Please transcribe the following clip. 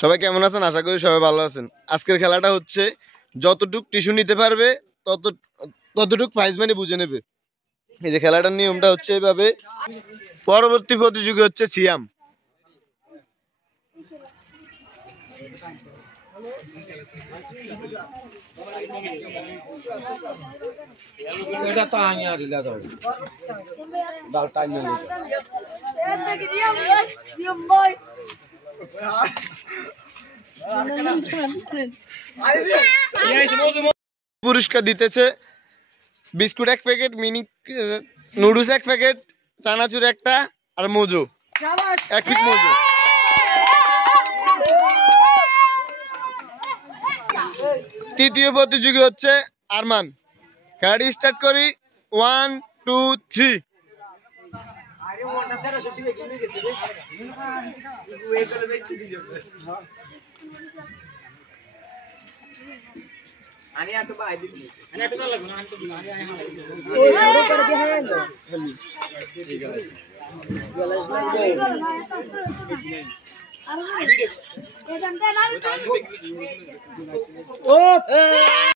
সবাই কেমন আছেন? আশা করি সবাই ভালো আছেন। আজকের খেলাটা হচ্ছে যতটুক টিস্যু নিতে পারবে ততটুক প্রাইজ মানি বুঝে নেবে। এই যে খেলাটার নিয়মটা হচ্ছে এইভাবে। পরবর্তী প্রতিযোগী হচ্ছে সিয়াম। পুরস্কার দিতেছে biscuit 1 packet, mini noodles 1 packet, চানাচুর একটা আর মজু 1 পিস মজু। তৃতীয় প্রতিযোগী হচ্ছে আরমান। গাড়ি স্টার্ট করি, 1 2 3।